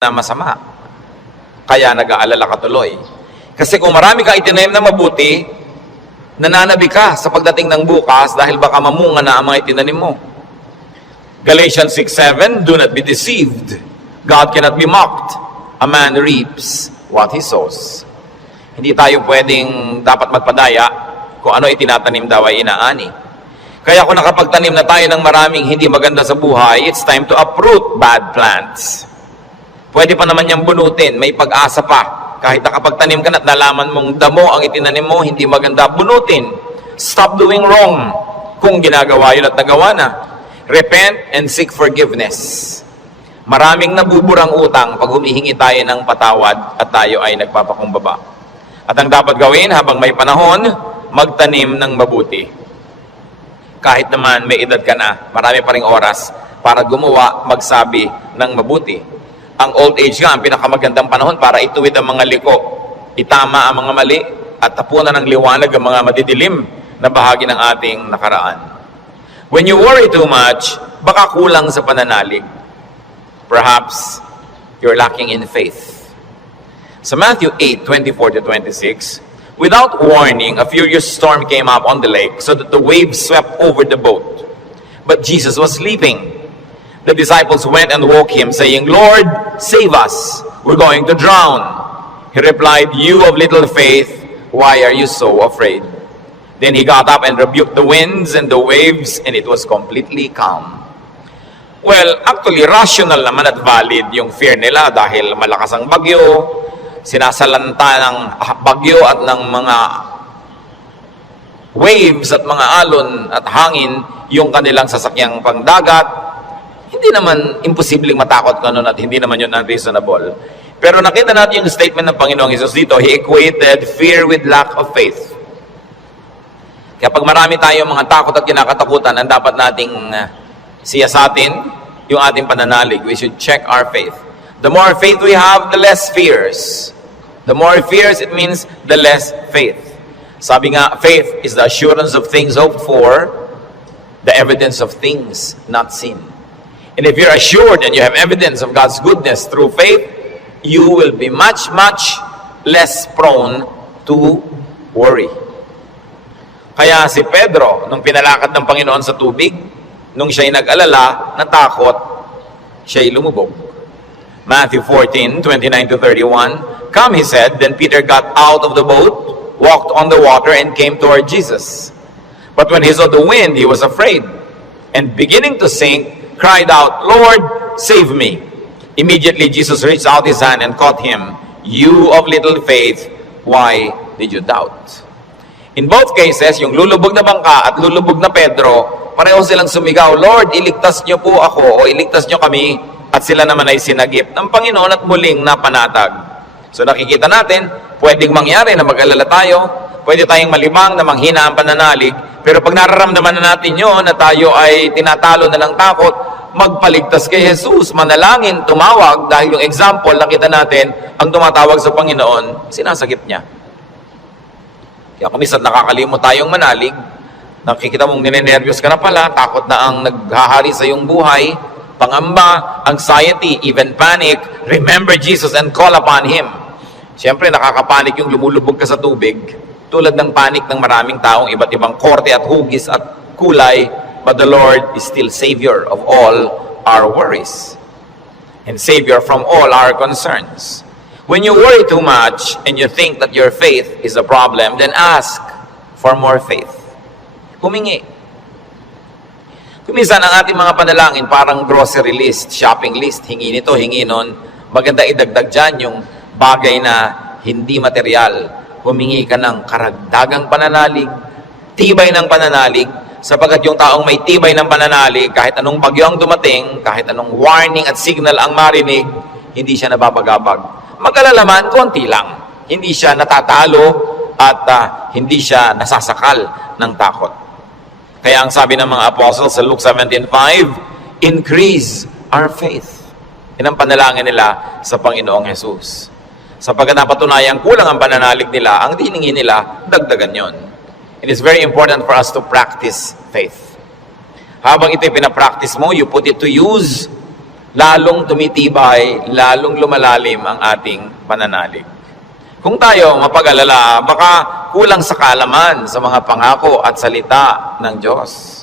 na masama. Kaya nag-aalala ka tuloy. Kasi kung marami kang itinanim na mabuti, nananabi ka sa pagdating ng bukas dahil baka mamunga na ang mga itinanim mo. Galatians 6:7, do not be deceived. God cannot be mocked. A man reaps what he sows. Hindi tayo pwedeng dapat magpadaya kung ano itinatanim daw ay inaani. Kaya kung nakapagtanim na tayo ng maraming hindi maganda sa buhay, it's time to uproot bad plants. Pwede pa naman niyang bunutin, may pag-asa pa. Kahit nakapagtanim ka na at nalaman mong damo ang itinanim mo, hindi maganda, bunutin. Stop doing wrong kung ginagawa yun at nagawa na. Repent and seek forgiveness. Maraming nabuburang utang pag humihingi tayo ng patawad at tayo ay nagpapakumbaba. At ang dapat gawin habang may panahon, magtanim ng mabuti. Kahit naman may edad ka na, marami pa ring oras para gumawa, magsabi ng mabuti. Ang old age nga, ang pinakamagandang panahon para ituwid ang mga liko, itama ang mga mali, at tapunan ng liwanag ang mga madidilim na bahagi ng ating nakaraan. When you worry too much, baka kulang sa pananalig. Perhaps you're lacking in faith. Sa Matthew 8:24-26, without warning, a furious storm came up on the lake so that the waves swept over the boat. But Jesus was sleeping. The disciples went and woke him, saying, Lord, save us. We're going to drown. He replied, you of little faith, why are you so afraid? Then he got up and rebuked the winds and the waves, and it was completely calm. Well, actually, rational naman at valid yung fear nila dahil malakas ang bagyo, sinasalanta ng bagyo at ng mga waves at mga alon at hangin yung kanilang sasakyang pangdagat. Hindi naman imposibleng matakot ka nun at hindi naman yun unreasonable. Pero nakita natin yung statement ng Panginoong Hesus dito, He equated fear with lack of faith. Kaya pag marami tayong mga takot at kinakatakutan, ang dapat nating siyasatin yung ating pananalig. We should check our faith. The more faith we have, the less fears. The more fears, it means the less faith. Sabi nga, faith is the assurance of things hoped for, the evidence of things not seen. And if you're assured and you have evidence of God's goodness through faith, you will be much, much less prone to worry. Kaya si Pedro, nung pinalakad ng Panginoon sa tubig, nung siya'y nag-alala, natakot, siya'y lumubog. Matthew 14:29-31, come, he said. Then Peter got out of the boat, walked on the water, and came toward Jesus. But when he saw the wind, he was afraid, and beginning to sink, cried out, Lord, save me. Immediately Jesus reached out his hand and caught him. You of little faith, why did you doubt? In both cases, yung lulubog na bangka at lulubog na Pedro, pareho silang sumigaw, Lord, iligtas niyo po ako o iligtas niyo kami, at sila naman ay sinagip ng Panginoon at muling napanatag. So nakikita natin, pwedeng mangyari na mag-alala tayo, pwede tayong malibang na manghina ang pananalig, pero pag nararamdaman na natin yun na tayo ay tinatalo na ng takot, magpaligtas kay Jesus, manalangin, tumawag, dahil yung example, nakita natin, ang tumatawag sa Panginoon, sinasagip niya. Kaya kung minsan nakakalimot tayong manalig, nakikita mong ninenervyos ka na pala, takot na ang naghahari sa iyong buhay, pangamba, anxiety, even panic, remember Jesus and call upon Him. Siyempre, nakakapanik yung lumulubog ka sa tubig, tulad ng panik ng maraming taong iba't ibang korte at hugis at kulay, but the Lord is still Savior of all our worries and Savior from all our concerns. When you worry too much and you think that your faith is a problem, then ask for more faith. Humingi. Kuminsan ang ating mga panalangin parang grocery list, shopping list, hingi nito, hingi nun. Maganda idagdag dyan yung bagay na hindi material. Humingi ka ng karagdagang pananalig, tibay ng pananalig, sapagkat yung taong may tibay ng pananalig, kahit anong bagyo ang dumating, kahit anong warning at signal ang marinig, hindi siya nababagabag. Mag-alala man, konti lang. Hindi siya natatalo at hindi siya nasasakal ng takot. Kaya ang sabi ng mga apostles sa Luke 17:5, increase our faith. Yan ang panalangin nila sa Panginoong Jesus. Sapagkat napatunayang kulang ang pananalig nila, ang hiningi nila, dagdagan yon. It is very important for us to practice faith. Habang ito'y pinapractice mo, you put it to use, lalong tumitibay, lalong lumalalim ang ating pananalig. Kung tayo mapag-alala, baka kulang sa kaalaman sa mga pangako at salita ng Diyos.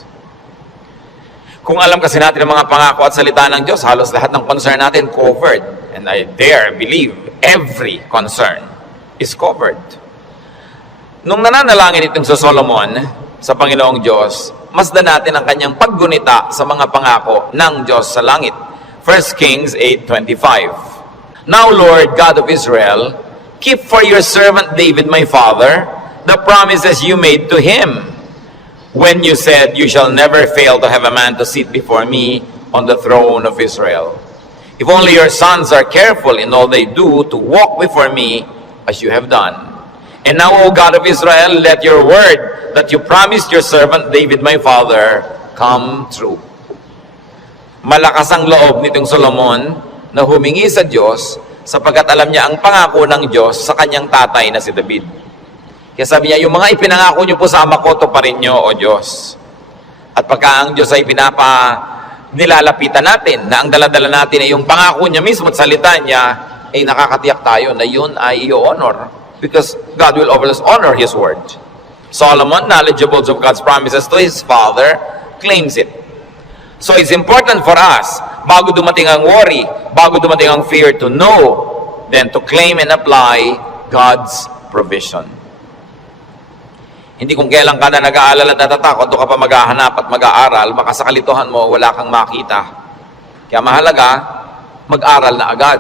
Kung alam kasi natin ang mga pangako at salita ng Diyos, halos lahat ng concern natin covered. And I dare believe every concern is covered. Nung nananalangin itong sa Solomon, sa Panginoong Diyos, masdan natin ang kanyang paggunita sa mga pangako ng Diyos sa langit. 1 Kings 8:25. Now, Lord, God of Israel, keep for your servant David, my father, the promises you made to him, when you said, you shall never fail to have a man to sit before me on the throne of Israel. If only your sons are careful in all they do to walk before me as you have done. And now, O God of Israel, let your word that you promised your servant David, my father, come true. Malakas ang loob nitong Solomon na humingi sa Diyos sapagkat alam niya ang pangako ng Diyos sa kanyang tatay na si David. Kaya sabi niya, yung mga ipinangako niyo po sa ama ko, tuparin niyo, O Diyos. At pagka ang Diyos ay nilalapitan natin, na ang daladala natin ay yung pangako niya mismo at salita niya, ay nakakatiyak tayo na yun ay i-honor. Because God will always honor His word. Solomon, knowledgeable of God's promises to his father, claims it. So it's important for us, bago dumating ang worry, bago dumating ang fear, to know, then to claim and apply God's provision. Hindi kung kailan ka na nag-aalala at natatakot, doon ka pa maghahanap at mag-aaral, baka sa kalituhan mo, wala kang makita. Kaya mahalaga, mag-aral na agad.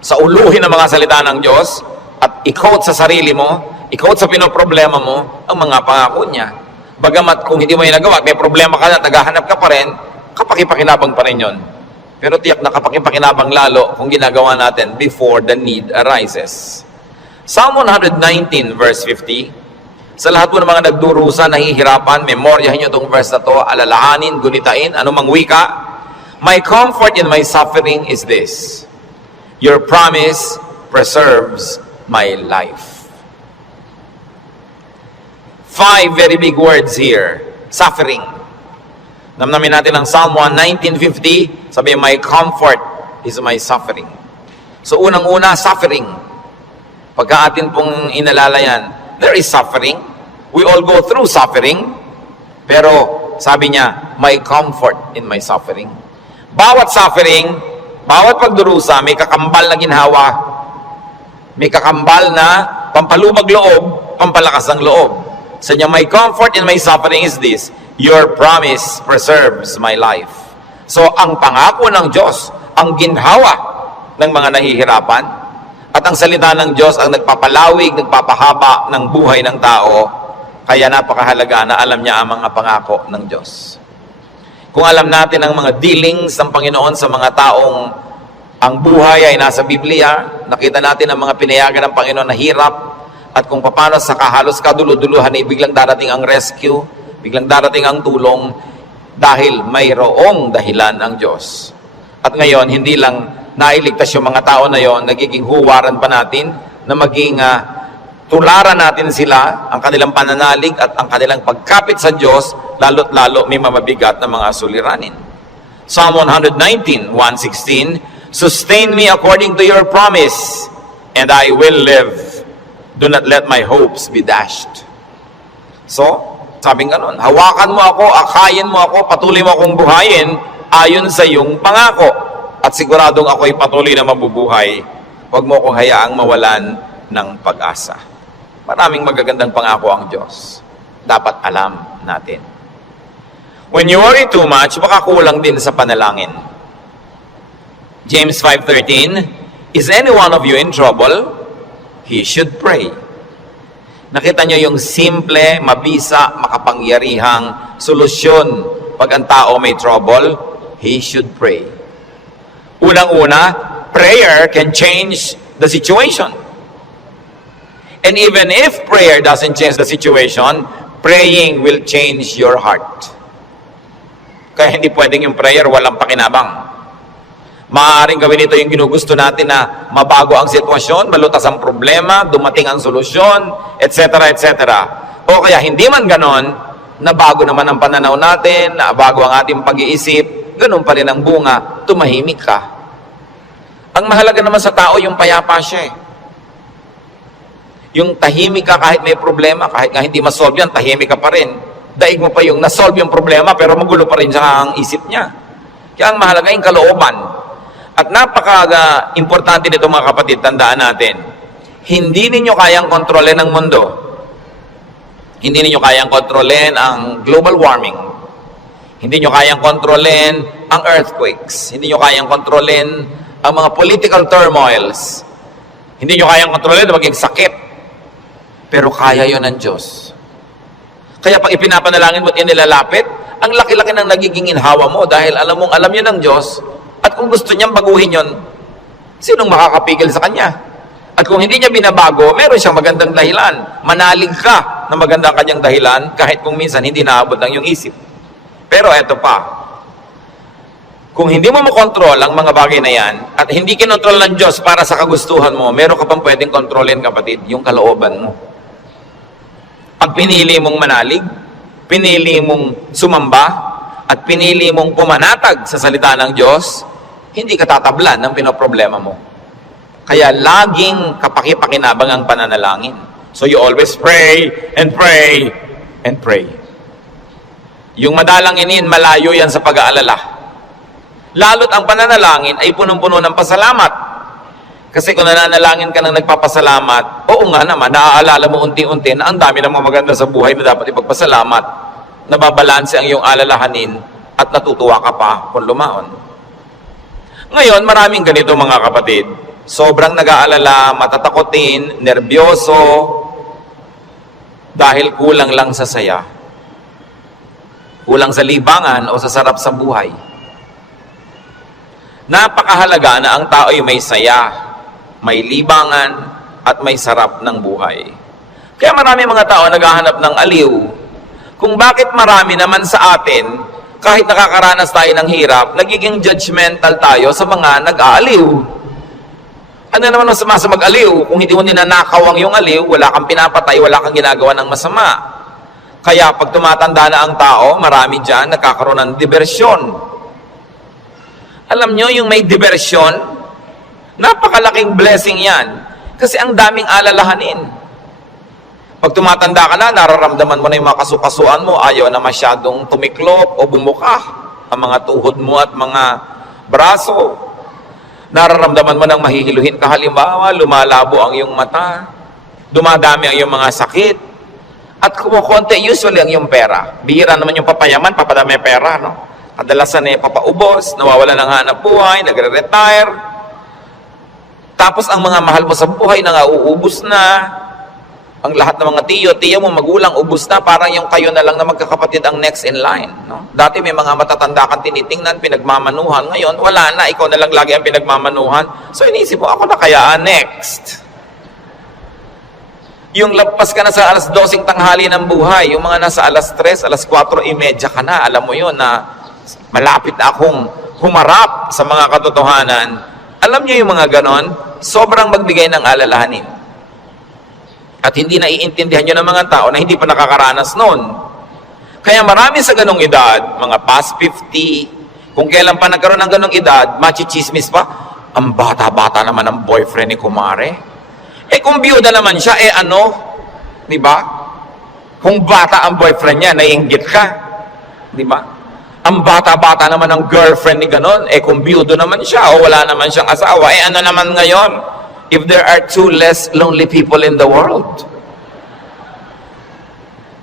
Sa uluhin ng mga salita ng Diyos, at i-quote sa sarili mo, i-quote sa pinoproblema mo, ang mga pangako niya. Bagamat kung hindi mo yung nagawa, may problema ka na, naghahanap ka pa rin, kapakipakinabang pa rin yun. Pero tiyak na kapakipakinabang lalo kung ginagawa natin before the need arises. Psalm 119 verse 50, sa lahat po ng mga nagdurusa, nahihirapan, memoryahin nyo itong verse na to, alalahanin, gunitain, anumang wika. My comfort in my suffering is this: your promise preserves my life. 5 very big words here. Suffering. Namnamin natin ang Psalm 119:50, sabi, my comfort is my suffering. So unang-una, suffering. Pagka atin pong inalala yan, there is suffering. We all go through suffering. Pero sabi niya, my comfort in my suffering. Bawat suffering, bawat pagdurusa, may kakambal na ginhawa. May kakambal na pampalubag loob, pampalakas ng loob. Sa niya, my comfort in my suffering is this: your promise preserves my life. So, ang pangako ng Diyos, ang ginhawa ng mga nahihirapan, at ang salita ng Diyos ang nagpapalawig, nagpapahaba ng buhay ng tao. Kaya napakahalaga na alam niya ang mga pangako ng Diyos. Kung alam natin ang mga dealings ng Panginoon sa mga taong ang buhay ay nasa Biblia, nakita natin ang mga pinayagan ng Panginoon na hirap, at kung paano sa kahalos kaduluduluhan ay biglang darating ang rescue, biglang darating ang tulong, dahil mayroong dahilan ang Diyos. At ngayon, hindi lang nailigtas yung mga tao na yon, nagiging huwaran pa natin na maging tularan natin sila, ang kanilang pananalig at ang kanilang pagkapit sa Diyos, lalo't lalo may mamabigat na mga suliranin. Psalm 119, 116, sustain me according to your promise, and I will live. Do not let my hopes be dashed. So, sabing ganun, hawakan mo ako, akayin mo ako, patuloy mo akong buhayin ayon sa iyong pangako. At siguradong ako'y patuloy na mabubuhay. Huwag mo akong hayaang mawalan ng pag-asa. Maraming magagandang pangako ang Diyos. Dapat alam natin. When you worry too much, baka kulang din sa panalangin. James 5:13, is any one of you in trouble? He should pray. Nakita niyo yung simple, mabisa, makapangyarihang solusyon pag ang tao may trouble? He should pray. Unang-una, prayer can change the situation. And even if prayer doesn't change the situation, praying will change your heart. Kaya hindi pwedeng yung prayer walang pakinabang. Maaaring gawin ito yung ginugusto natin na mabago ang sitwasyon, malutas ang problema, dumating ang solusyon, etc., etc. O kaya hindi man ganon, na bago naman ang pananaw natin, na bago ang ating pag-iisip, ganun pa rin ang bunga, tumahimik ka. Ang mahalaga naman sa tao, yung payapa siya eh. Yung tahimik ka kahit may problema, kahit nga hindi masolve yan, tahimik ka pa rin. Daig mo pa yung nasolve yung problema, pero magulo pa rin siya ang isip niya. Kaya ang mahalaga yung kalooban. At napaka-importante nito mga kapatid, tandaan natin, hindi ninyo kayang kontrolin ang mundo. Hindi ninyo kayang kontrolin ang global warming. Hindi nyo kayang kontrolin ang earthquakes. Hindi nyo kayang kontrolin ang mga political turmoils. Hindi nyo kayang kontrolin na maging sakit. Pero kaya yon ng Diyos. Kaya pag ipinapanalangin mo at inilalapit, ang laki-laki ng nagiging inhawa mo dahil alam mong alam yun ng Diyos. At kung gusto niyang baguhin yon, sinong makakapigil sa Kanya? At kung hindi niya binabago, meron siyang magandang dahilan. Manalig ka na maganda kanyang dahilan kahit kung minsan hindi naabot ng iyong isip. Pero eto pa, kung hindi mo makontrol ang mga bagay na yan, at hindi kinontrol ng Diyos para sa kagustuhan mo, meron ka pang pwedeng kontrolin, kapatid, yung kalooban mo. Pag pinili mong manalig, pinili mong sumamba, at pinili mong pumanatag sa salita ng Diyos, hindi ka tatablan ng pinoproblema mo. Kaya laging kapaki-pakinabang ang pananalangin. So you always pray and pray and pray. Yung madalanginin, malayo yan sa pag-aalala. Lalo't ang pananalangin ay punong-puno ng pasalamat. Kasi kung nananalangin ka ng nagpapasalamat, oo nga naman, naaalala mo unti-unti na ang dami ng mga maganda sa buhay na dapat ipagpasalamat. Nababalanse ang iyong alalahanin at natutuwa ka pa kung lumaon. Ngayon, maraming ganito mga kapatid. Sobrang nag-aalala, matatakotin, nerbyoso, dahil kulang lang sa saya. Kulang sa libangan o sa sarap sa buhay. Napakahalaga na ang tao ay may saya, may libangan, at may sarap ng buhay. Kaya marami mga tao naghahanap ng aliw. Kung bakit marami naman sa atin, kahit nakakaranas tayo ng hirap, nagiging judgmental tayo sa mga nag-aaliw. Ano naman ang sa mag-aliw? Kung hindi mo ninanakaw ang iyong aliw, wala kang pinapatay, wala kang ginagawa ng masama. Kaya pag tumatanda na ang tao, marami dyan nagkakaroon ng diversyon. Alam nyo, yung may diversyon, napakalaking blessing yan. Kasi ang daming alalahanin. Pag tumatanda ka na, nararamdaman mo na yung mga kasukasuan mo, ayaw na masyadong tumiklop o bumuka ang mga tuhod mo at mga braso. Nararamdaman mo nang mahihiluhin ka, halimbawa, lumalabo ang iyong mata, dumadami ang iyong mga sakit, at kumukonti usually ang iyong pera. Bihira naman yung papayaman, papadami pera, no? Kadalasan eh, papaubos, nawawala ng hanap buhay, nagre-retire. Tapos ang mga mahal mo sa buhay, nangauubos na. Ang lahat ng mga tiyo mo, magulang, ubos na. Parang yung kayo na lang na magkakapatid ang next in line, no? Dati may mga matatanda kang tinitingnan, pinagmamanuhan. Ngayon, wala na, ikaw na lang lagi ang pinagmamanuhan. So inisip mo, ako na kaya next. Yung lampas ka na sa alas 12 tanghali ng buhay, yung mga nasa alas 3, alas 4:30 ka na, alam mo yun na malapit na akong humarap sa mga katotohanan. Alam niyo yung mga ganon, sobrang magbigay ng alalahanin. At hindi naiintindihan nyo ng mga tao na hindi pa nakakaranas noon. Kaya marami sa ganong edad, mga past 50, kung kailan pa nagkaroon ng ganong edad, machichismis pa, ang bata-bata naman ang boyfriend ni kumare. Eh kung biyuda naman siya, eh ano? Diba? Kung bata ang boyfriend niya, naiinggit ka. Diba? Ang bata-bata naman ang girlfriend ni ganon, eh kung biyudo naman siya o wala naman siyang asawa, eh ano naman ngayon? If there are 2 less lonely people in the world.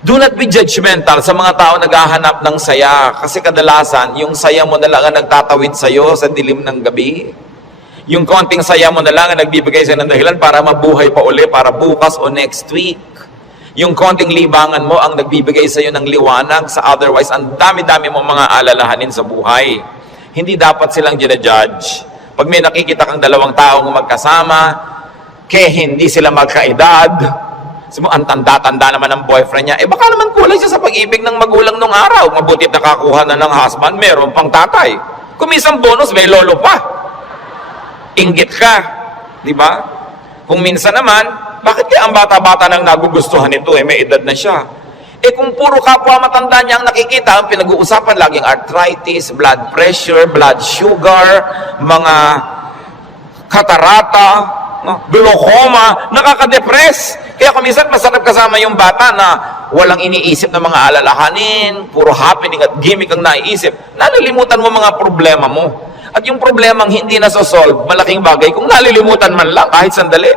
Do not be judgmental sa mga tao naghahanap ng saya. Kasi kadalasan, yung saya mo na lang ang nagtatawid sa'yo sa dilim ng gabi. Yung konting saya mo na lang ang nagbibigay sa'yo ng dahilan para mabuhay pa uli, para bukas o next week. Yung konting libangan mo ang nagbibigay sa'yo ng liwanag sa otherwise ang dami-dami mo mga alalahanin sa buhay. Hindi dapat silang ginajudge. Pag may nakikita kang dalawang taong magkasama, hindi sila magkaedad, ang tanda-tanda naman ng boyfriend niya, eh baka naman kulang siya sa pag-ibig ng magulang nung araw. Mabutit nakakuha na ng husband, meron pang tatay. Kung minsan bonus, may lolo pa. Inggit ka, di ba? Kung minsan naman, bakit kaya ang bata-bata nang nagugustuhan nito, eh may edad na siya? Eh kung puro kapwa matanda niya ang nakikita, ang pinag-uusapan laging arthritis, blood pressure, blood sugar, mga katarata, no? Glaucoma, nakaka-depress. Kaya kung minsan masarap kasama yung bata na walang iniisip na mga alalahanin, puro happening at gimmick ang naiisip, nalilimutan mo mga problema mo. At yung problemang hindi nasosolve, malaking bagay kung nalilimutan man lang kahit sandali.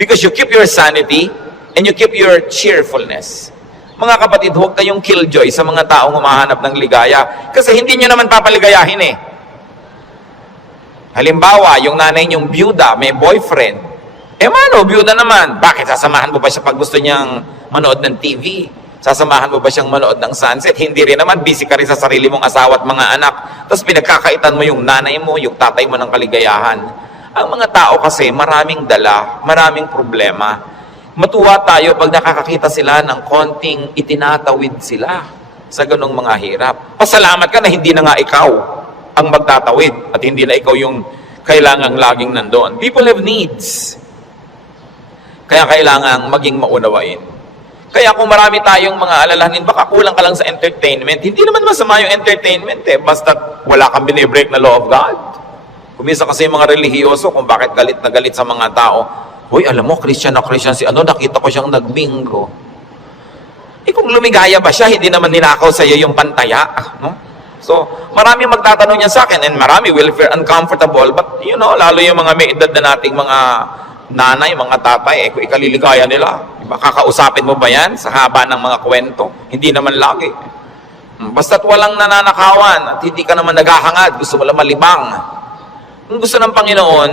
Because you keep your sanity and you keep your cheerfulness. Mga kapatid, huwag kayong killjoy sa mga taong humahanap ng ligaya kasi hindi nyo naman papaligayahin eh. Halimbawa, yung nanay niyong byuda, may boyfriend. Eh mano, byuda naman. Bakit sasamahan mo ba siya pag gusto niyang manood ng TV? Sasamahan mo ba siyang manood ng sunset? Hindi rin naman, busy ka rin sa sarili mong asawa at mga anak. Tapos pinagkakaitan mo yung nanay mo, yung tatay mo ng kaligayahan. Ang mga tao kasi maraming dala, maraming problema. Matuwa tayo pag nakakakita sila ng konting itinatawid sila sa ganong mga hirap. Pasalamat ka na hindi na nga ikaw ang magtatawid at hindi na ikaw yung kailangang laging nandoon. People have needs. Kaya kailangang maging maunawain. Kaya kung marami tayong mga alalahanin, baka kulang ka lang sa entertainment. Hindi naman masama yung entertainment eh, basta wala kang binibreak na law of God. Kumisa kasi yung mga relihiyoso kung bakit galit na galit sa mga tao. Hoy, alam mo, Christian na Christian si ano, nakita ko siyang nagbingo. Eh kung lumigaya ba siya, hindi naman ninakaw sa iyo yung pantaya. No? So, marami magtatanong niya sa akin and marami will feel uncomfortable. But, you know, lalo yung mga may edad na nating mga nanay, mga tatay, kung ikaliligaya nila. Diba, kakausapin mo ba yan sa haba ng mga kwento? Hindi naman lagi. Basta't walang nananakawan at hindi ka naman naghahangad, gusto mo lang malibang. Kung gusto ng Panginoon,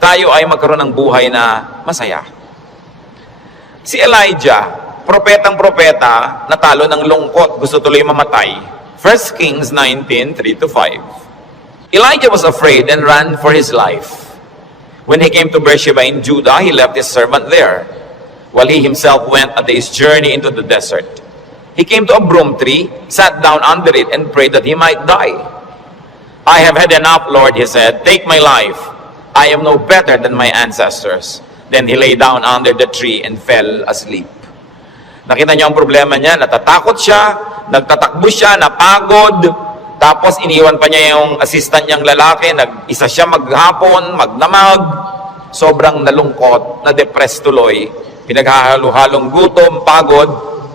tayo ay magkaroon ng buhay na masaya. Si Elijah, propetang-propeta, natalo ng lungkot, gusto tuloy mamatay. 1 Kings 19, 3-5. Elijah was afraid and ran for his life. When he came to Beersheba in Judah, he left his servant there, while he himself went a day's journey into the desert. He came to a broom tree, sat down under it, and prayed that he might die. I have had enough, Lord, he said. Take my life. I am no better than my ancestors. Then he lay down under the tree and fell asleep. Nakita niyo ang problema niya, natatakot siya, nagtatakbo siya, napagod, tapos iniwan pa niya yung assistant niyang lalaki, nag-isa siya maghapon, magdamag, sobrang nalungkot, na-depressed tuloy, pinaghahalo-halong gutom, pagod,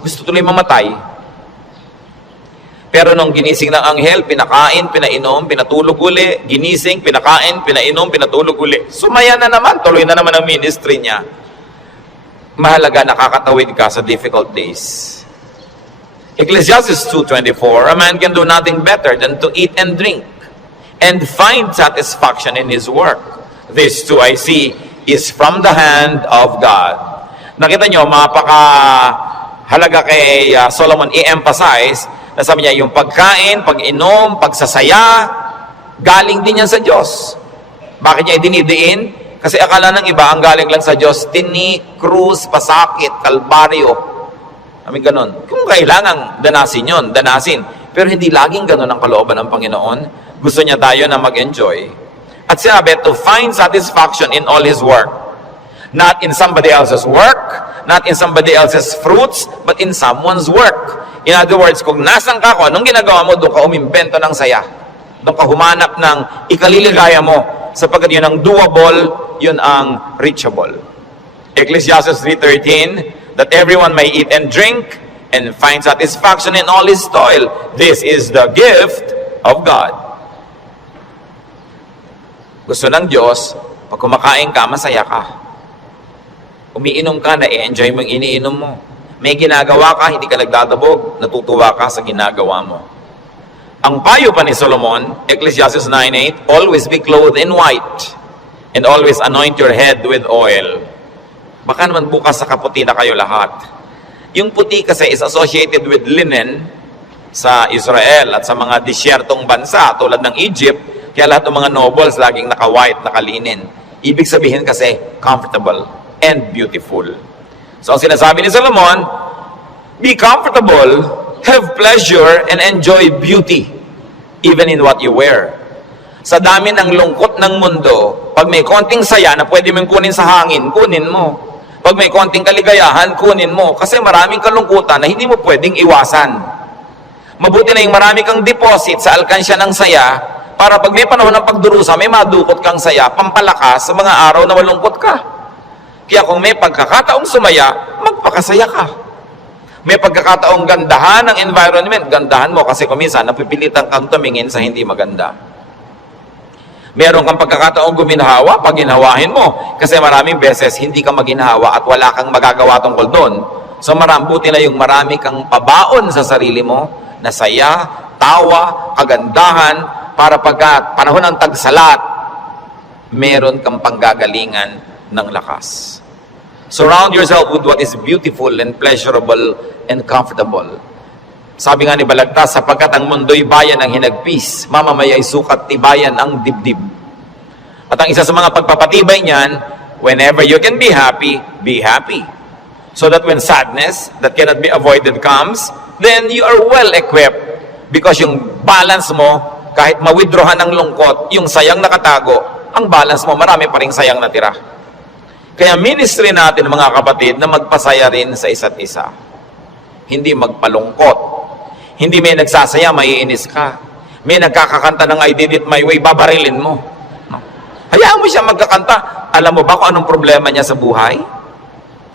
gusto tuloy mamatay. Pero nung ginising ng anghel, pinakain, pinainom, pinatulog uli, ginising, pinakain, pinainom, pinatulog uli. Sumaya na naman, tuloy na naman ang ministry niya. Mahalaga, nakakatawid ka sa difficult days. Ecclesiastes 2:24, a man can do nothing better than to eat and drink and find satisfaction in his work. This too I see is from the hand of God. Nakita nyo, mapaka-halaga kay Solomon i-emphasize na sabi niya, yung pagkain, pag-inom, pagsasaya, galing din yan sa Diyos. Bakit niya idinidiin? Kasi akala ng iba, ang galing lang sa Diyos, tinik, krus, pasakit, kalbaryo. Amin ganon. Kung kailangan danasin yon, danasin. Pero hindi laging ganon ang kalooban ng Panginoon. Gusto niya tayo na mag-enjoy. At sinabi, to find satisfaction in all His work. Not in somebody else's work, not in somebody else's fruits, but in someone's work. In other words, kung nasan ka, kung anong ginagawa mo, doon ka umimbento ng saya. Doon ka humanap ng ikaliligaya mo. Sapagkat yun ang doable, yun ang reachable. Ecclesiastes 3:13, that everyone may eat and drink and find satisfaction in all his toil. This is the gift of God. Gusto ng Diyos, pag kumakain ka, masaya ka. Umiinom ka, na-enjoy mo yung iniinom mo. May ginagawa ka, hindi ka nagdadabog, natutuwa ka sa ginagawa mo. Ang payo pa ni Solomon, Ecclesiastes 9:8, always be clothed in white and always anoint your head with oil. Baka naman bukas sa kaputi na kayo lahat. Yung puti kasi is associated with linen sa Israel at sa mga disyertong bansa tulad ng Egypt, kaya lahat ng mga nobles laging naka-white, naka-linen. Ibig sabihin kasi comfortable and beautiful. So ang sinasabi ni Solomon, be comfortable, have pleasure, and enjoy beauty, even in what you wear. Sa dami ng lungkot ng mundo, pag may konting saya na pwede mong kunin sa hangin, kunin mo. Pag may konting kaligayahan, kunin mo. Kasi maraming kalungkutan na hindi mo pwedeng iwasan. Mabuti na yung marami kang deposit sa alkansya ng saya, para pag may panahon ng pagdurusa, may madukot kang saya, pampalakas sa mga araw na malungkot ka. Kaya kung may pagkakataong sumaya, magpakasaya ka. May pagkakataong gandahan ng environment, gandahan mo kasi kung minsan napipilitan kang tumingin sa hindi maganda. Meron kang pagkakataong guminhawa, pag ginhawahin mo. Kasi maraming beses hindi ka maginhawa at wala kang magagawa tungkol doon. So marambuti na yung marami kang pabaon sa sarili mo na saya, tawa, kagandahan, para pagka panahon ng tagsalat, meron kang panggagalingan ng lakas. Surround yourself with what is beautiful and pleasurable and comfortable. Sabi nga ni Balagtas, sapagkat ang mundo'y bayan ng hinagpis, mamamaya'y sukat tibayan ang dibdib. At ang isa sa mga pagpapatibay niyan, whenever you can be happy, be happy. So that when sadness that cannot be avoided comes, then you are well equipped. Because yung balance mo, kahit ma-withdrawhan ng lungkot, yung sayang nakatago, ang balance mo, marami pa ring sayang natira. Kaya ministry natin, mga kapatid, na magpasaya rin sa isa't isa. Hindi magpalungkot. Hindi may nagsasaya, maiinis ka. May nagkakakanta ng I did it my way, babarilin mo. No? Hayaan mo siya magkakanta. Alam mo ba kung anong problema niya sa buhay?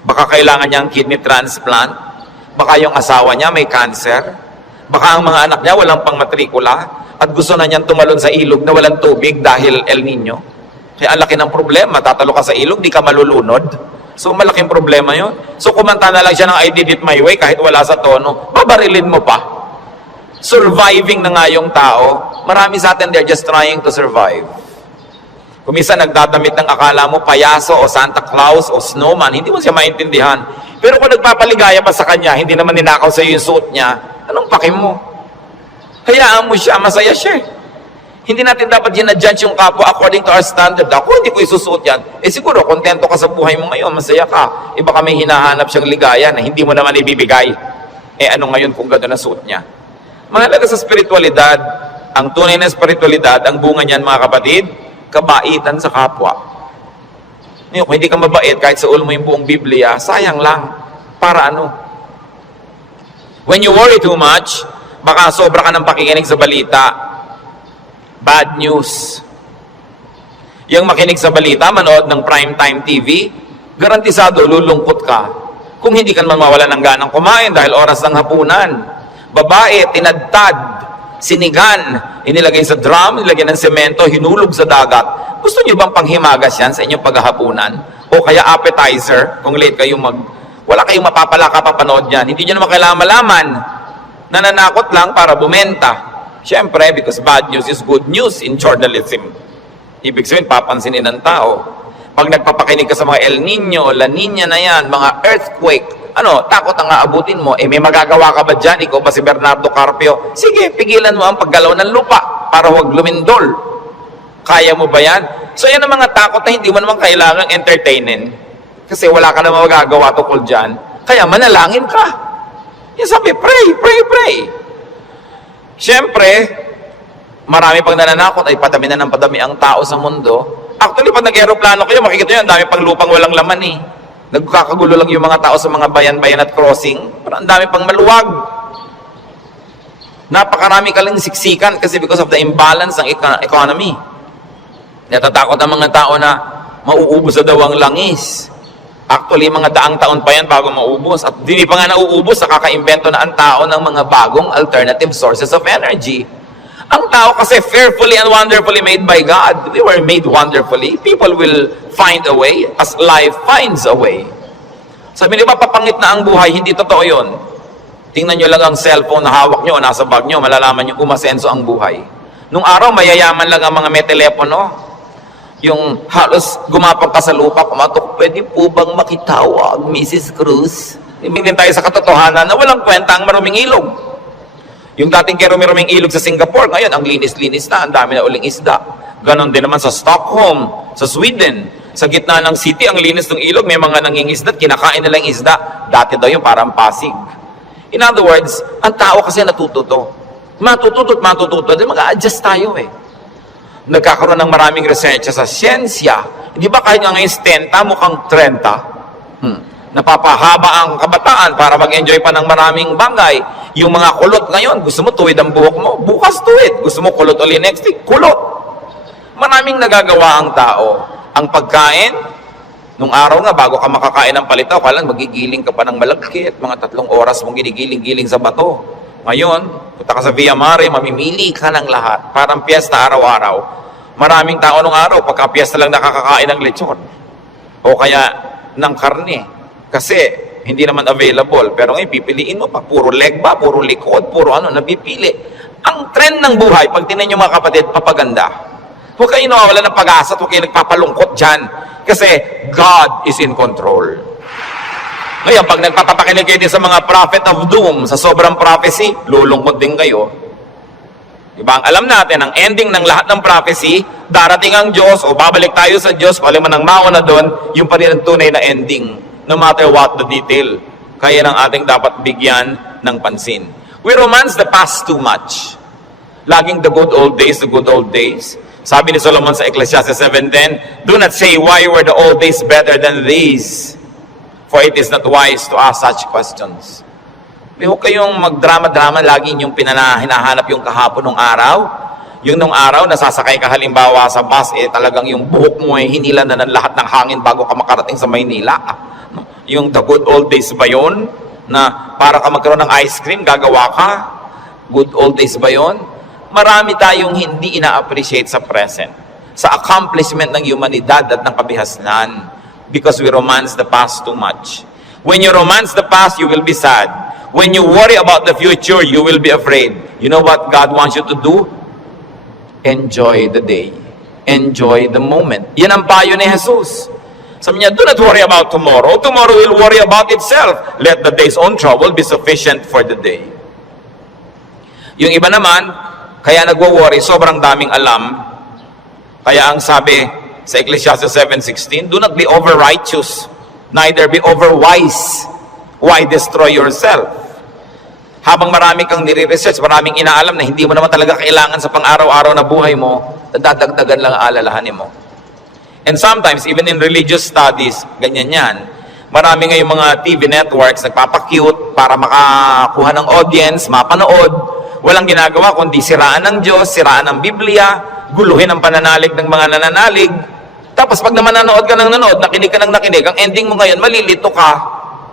Baka kailangan niya ang kidney transplant. Baka yung asawa niya may cancer. Baka ang mga anak niya walang pangmatrikula. At gusto na niyang tumalon sa ilog na walang tubig dahil El Nino. Kaya ang laki ng problema, tatalo ka sa ilog, di ka malulunod. So malaking problema yun. So kumanta na lang siya ng I did it my way kahit wala sa tono, babarilin mo pa. Surviving na nga yung tao. Marami sa atin, they're just trying to survive. Kung minsan nagdadamit ng akala mo payaso o Santa Claus o snowman, hindi mo siya maintindihan. Pero kung nagpapaligaya pa sa kanya, hindi naman ninakaw sa iyo yung suot niya, anong pakim mo? Hayaan mo siya, masaya siya. Hindi natin dapat ginadjudge yung kapwa according to our standard. Ako, hindi ko isusuot yan. Eh siguro, kontento ka sa buhay mo ngayon, masaya ka. Eh baka may hinahanap siyang ligaya na hindi mo naman ibibigay. Eh ano ngayon kung gano'n na suot niya? Mahalaga sa spiritualidad, ang tunay na spiritualidad, ang bunga niyan mga kapatid, kabaitan sa kapwa. Kung hindi ka mabait, kahit sa ulo mo yung buong Biblia, sayang lang. Para ano? When you worry too much, baka sobra ka ng pakikinig sa balita. Bad news. Yung makinig sa balita, manood ng primetime TV, garantisado, lulungkot ka. Kung hindi ka naman mawala ng ganang kumain dahil oras ng hapunan. Babae, tinadtad, sinigan, inilagay sa drum, nilagay ng semento, hinulog sa dagat. Gusto niyo bang panghimagas yan sa inyong paghahapunan? O kaya appetizer, kung late kayo wala kayong mapapala kapapanood yan. Hindi niyo naman kailangan malaman. Nananakot lang para bumenta. Siyempre, because bad news is good news in journalism. Ibig sabihin, papansinin ng tao. Pag nagpapakinig ka sa mga El Nino, La Nina na yan, mga earthquake, takot ang aabutin mo. Eh, may magagawa ka ba dyan? Ikaw ba si Bernardo Carpio? Sige, pigilan mo ang paggalaw ng lupa para huwag lumindol. Kaya mo ba yan? So, yan ang mga takot na hindi mo naman kailangang entertainin. Kasi wala ka naman magagawa tungkol dyan. Kaya manalangin ka. Yan sabi, pray, pray, pray. Siyempre, marami pang nananakot ay padami na ng padami ang tao sa mundo. Actually, pag nag-aeroplano kayo, makikita nyo, ang dami pang lupang walang laman eh. Nagkakagulo lang yung mga tao sa mga bayan-bayan at crossing. Pero ang dami pang maluwag. Napakarami ka lang siksikan kasi because of the imbalance ng economy. Natatakot ang mga tao na mauubos na daw ang langis. Actually, mga daang taon pa yan bago maubos. At hindi pa nga nauubos, nakaka-invento na ang tao ng mga bagong alternative sources of energy. Ang tao kasi fearfully and wonderfully made by God. We were made wonderfully. People will find a way as life finds a way. Sabi niyo ba, papangit na ang buhay? Hindi totoo yun. Tingnan nyo lang ang cellphone na hawak nyo o nasa bag nyo, malalaman nyo umasenso ang buhay. Nung araw, mayayaman lang ang mga may telepono. Yung halos gumapang ka sa lupa, kumatok, pwede po bang makitawag, Mrs. Cruz? Ibigin tayo sa katotohanan na walang kwenta ang maruming ilog. Yung dating kerumi-ruming ilog sa Singapore, ngayon, ang linis-linis na, ang dami na uling isda. Ganon din naman sa Stockholm, sa Sweden. Sa gitna ng city, ang linis ng ilog, may mga nangingisda, kinakain nilang isda. Dati daw yung parang Pasig. In other words, ang tao kasi natututo. Matututo at matututo. Mag-a-adjust tayo eh. Nagkakaroon ng maraming research sa siyensya. Hindi ba kahit nga ngayon 70, mukhang 30? Napapahaba ang kabataan para mag-enjoy pa ng maraming bagay. Yung mga kulot ngayon, gusto mo tuwid ang buhok mo, bukas tuwid. Gusto mo kulot ulit next week, kulot. Maraming nagagawa ang tao. Ang pagkain, nung araw nga, bago ka makakain ng palitaw, kailan magigiling ka pa ng malagkit, mga 3 oras mong ginigiling-giling sa bato. Ngayon, punta ka sa Via Mare, mamimili ka ng lahat. Parang piyesta araw-araw. Maraming tao nung araw, pagka piyesta lang nakakakain ng lechon. O kaya ng karne. Kasi hindi naman available. Pero ngayon, pipiliin mo pa. Puro leg ba? Puro likod? Puro napipili. Ang trend ng buhay, pag tinan nyo mga kapatid, papaganda. Huwag kayo nawawala ng pag-asa at huwag kayo nagpapalungkot dyan. Kasi God is in control. Ngayon, pag nagpapapakinig kayo din sa mga prophet of doom, sa sobrang prophecy, lulungkot din kayo. Diba? Ang alam natin, ang ending ng lahat ng prophecy, darating ang Diyos, o babalik tayo sa Diyos, kung alam man ang mauna doon, yung pa rin ang tunay na ending. No matter what the detail. Kaya ng ating dapat bigyan ng pansin. We romance the past too much. Laging the good old days, the good old days. Sabi ni Solomon sa Ecclesiastes 7:10, do not say, why were the old days better than these? For it is not wise to ask such questions. Huwag kayong magdrama-drama, lagi yung hinahanap yung kahapon ng araw. Yung nung araw, nasasakay ka halimbawa sa bus, talagang yung buhok mo hinila na ng lahat ng hangin bago ka makarating sa Maynila. Yung the good old days ba yun? Na para ka magkaroon ng ice cream, gagawa ka? Good old days ba yun? Marami tayong hindi ina-appreciate sa present. Sa accomplishment ng humanidad at ng kabihasnan. Because we romance the past too much. When you romance the past, you will be sad. When you worry about the future, you will be afraid. You know what God wants you to do? Enjoy the day. Enjoy the moment. Yan ang payo ni Jesus. Sabi niya, do not worry about tomorrow. Tomorrow will worry about itself. Let the day's own trouble be sufficient for the day. Yung iba naman, kaya nagwo-worry, sobrang daming alam. Kaya ang sabi sa Ecclesiastes 7:16, do not be over-righteous, neither be over-wise. Why destroy yourself? Habang marami kang nire-research, maraming inaalam na hindi mo naman talaga kailangan sa pang-araw-araw na buhay mo, dadagdagan lang alalahanin mo. And sometimes, even in religious studies, ganyan yan. Marami ngayong mga TV networks nagpapakute para makakuha ng audience, mapanood. Walang ginagawa kundi siraan ng Diyos, siraan ng Biblia, guluhin ang pananalig ng mga nananalig. Tapos pag naman nanood ka ng nanood, nakinig ka ng nakinig, ang ending mo ngayon, malilito ka.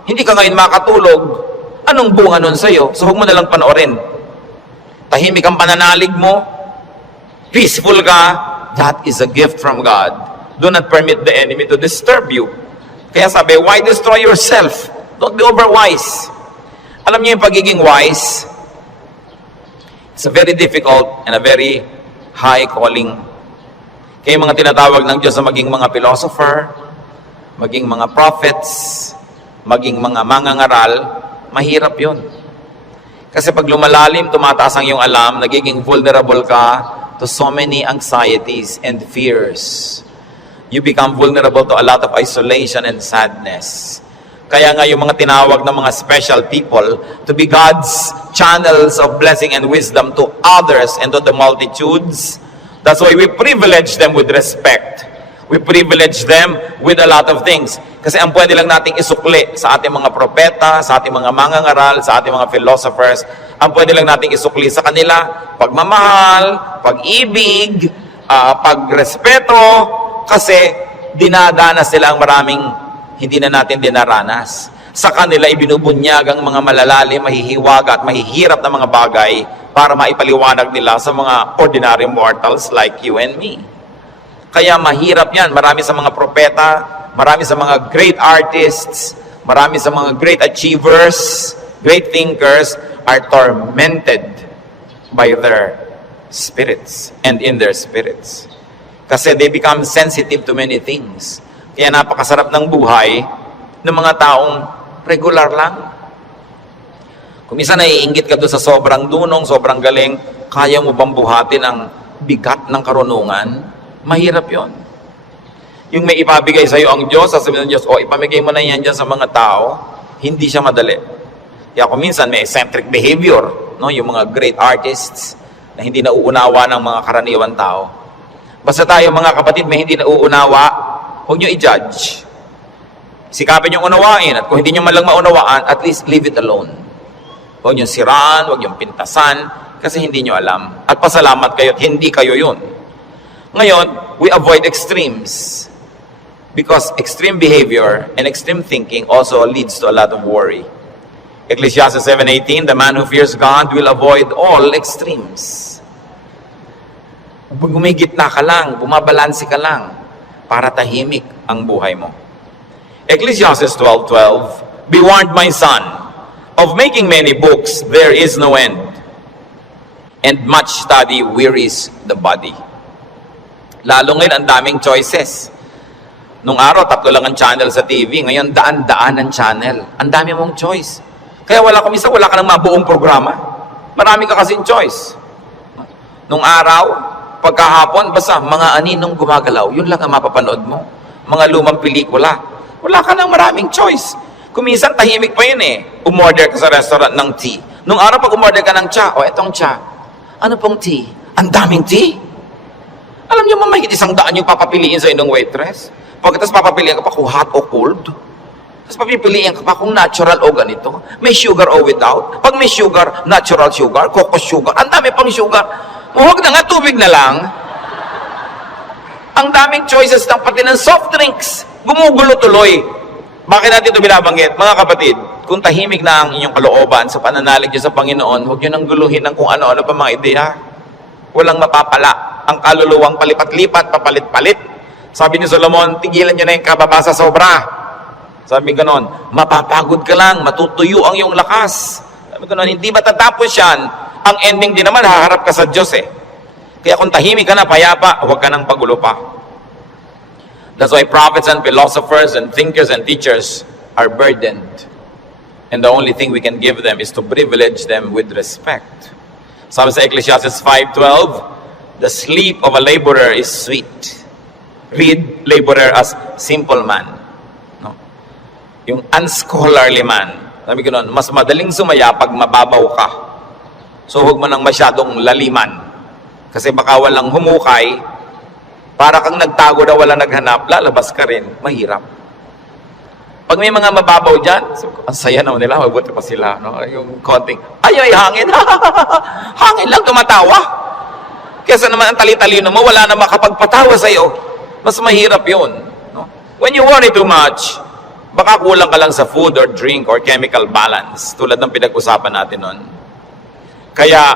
Hindi ka ngayon makatulog. Anong bunga nun sa'yo? So huwag mo nalang panoorin. Tahimik ang pananalig mo. Peaceful ka. That is a gift from God. Do not permit the enemy to disturb you. Kaya sabi, why destroy yourself? Don't be overwise. Alam niyo yung pagiging wise? It's a very difficult and a very high calling. Kaya yung mga tinatawag ng Diyos na maging mga philosopher, maging mga prophets, maging mga mangangaral, mahirap yun. Kasi pag lumalalim, tumataas ang iyong alam, nagiging vulnerable ka to so many anxieties and fears. You become vulnerable to a lot of isolation and sadness. Kaya nga yung mga tinawag ng mga special people to be God's channels of blessing and wisdom to others and to the multitudes. That's why we privilege them with respect. We privilege them with a lot of things. Kasi ang pwede lang nating isukli sa ating mga propeta, sa ating mga mangangaral, sa ating mga philosophers, ang pwede lang nating isukli sa kanila, pagmamahal, pag-ibig, pagrespeto, kasi dinadanas nila ang maraming hindi na natin dinaranas. Sa kanila ibinubunyag ang mga malalalim, mahihiwaga at mahihirap na mga bagay para maipaliwanag nila sa mga ordinary mortals like you and me. Kaya mahirap yan. Marami sa mga propeta, marami sa mga great artists, marami sa mga great achievers, great thinkers are tormented by their spirits and in their spirits. Kasi they become sensitive to many things. Kaya napakasarap ng buhay ng mga taong regular lang. Kung minsan naiinggit ka doon sa sobrang dunong, sobrang galing, kaya mo bang buhatin ang bigat ng karunungan? Mahirap yon. Yung may ipabigay sa iyo ang Diyos, sasabihin ng Diyos, ipamigay mo na yan dyan sa mga tao, hindi siya madali. Kaya kung minsan may eccentric behavior, no? Yung mga great artists na hindi nauunawa ng mga karaniwan tao. Basta tayo mga kapatid may hindi nauunawa, huwag nyo i-judge. Sikapin yung unawain, at kung hindi nyo man lang maunawaan, at least leave it alone. Huwag nyo siraan, huwag nyo pintasan, kasi hindi nyo alam. At pasalamat kayo at hindi kayo yun. Ngayon, we avoid extremes. Because extreme behavior and extreme thinking also leads to a lot of worry. Ecclesiastes 7:18, the man who fears God will avoid all extremes. Gumigitna ka lang, bumabalansi ka lang, para tahimik ang buhay mo. Ecclesiastes 12:12, be warned, my son, of making many books there is no end, and much study wearies the body. Lalo ngayon, ang daming choices. Nung araw, 3 lang ang channel sa TV. Ngayon, daan-daan ang channel. Ang dami mong choice. Kaya wala ka ng mabuong programa. Marami ka kasing choice. Nung araw, pagkahapon, basta mga aninong gumagalaw, yun lang ang mapapanood mo. Mga lumang pelikula. Wala ka ng maraming choice. Kuminsan, tahimik pa yun eh. Umorder ka sa restaurant ng tea. Nung araw, pag umorder ka ng cha, etong cha. Ano pong tea? Ang daming tea. Alam niyo, mamahit 100 yung papapiliin sa inyong waitress. Pagkatapos papapiliin ka pa kung hot o cold. Tapos papipiliin ka pa kung natural o ganito. May sugar o without. Pag may sugar, natural sugar, coco sugar. Ang dami pang sugar. Huwag na nga, tubig na lang. Ang daming choices ng pati ng soft drinks. Gumugulo tuloy. Bakit natin ito binabanggit? Mga kapatid, kung tahimik na ang inyong kalooban sa pananalig niyo sa Panginoon, huwag niyo nang guluhin ng kung ano-ano pa mga ideya. Walang mapapala. Ang kaluluwang palipat-lipat, papalit-palit. Sabi ni Solomon, tigilan nyo na yung kababasa sobra. Sabi ko noon, mapapagod ka lang, matutuyo ang iyong lakas. Sabi ko noon, hindi matatapos yan. Ang ending din naman, haharap ka sa Diyos eh. Kaya kung tahimik ka na, payapa, huwag ka nang pagulo pa. That's why prophets and philosophers and thinkers and teachers are burdened. And the only thing we can give them is to privilege them with respect. Sabi sa Ecclesiastes 5:12, the sleep of a laborer is sweet. Read laborer as simple man. No? Yung unscholarly man. Sabi ko noon, mas madaling sumaya pag mababaw ka. So huwag mo nang masyadong laliman. Kasi baka walang humukay, para kang nagtago na wala naghanap, lalabas ka rin. Mahirap. Pag may mga mababaw dyan, ang saya naman nila, mabuti pa sila. No? Yung konting, ay, hangin. Hangin lang, tumatawa. Kesa naman ang tali-talino mo, wala na makapagpatawa sa'yo. Mas mahirap yun. No? When you worry too much, baka kulang ka lang sa food or drink or chemical balance, tulad ng pinag-usapan natin nun. Kaya,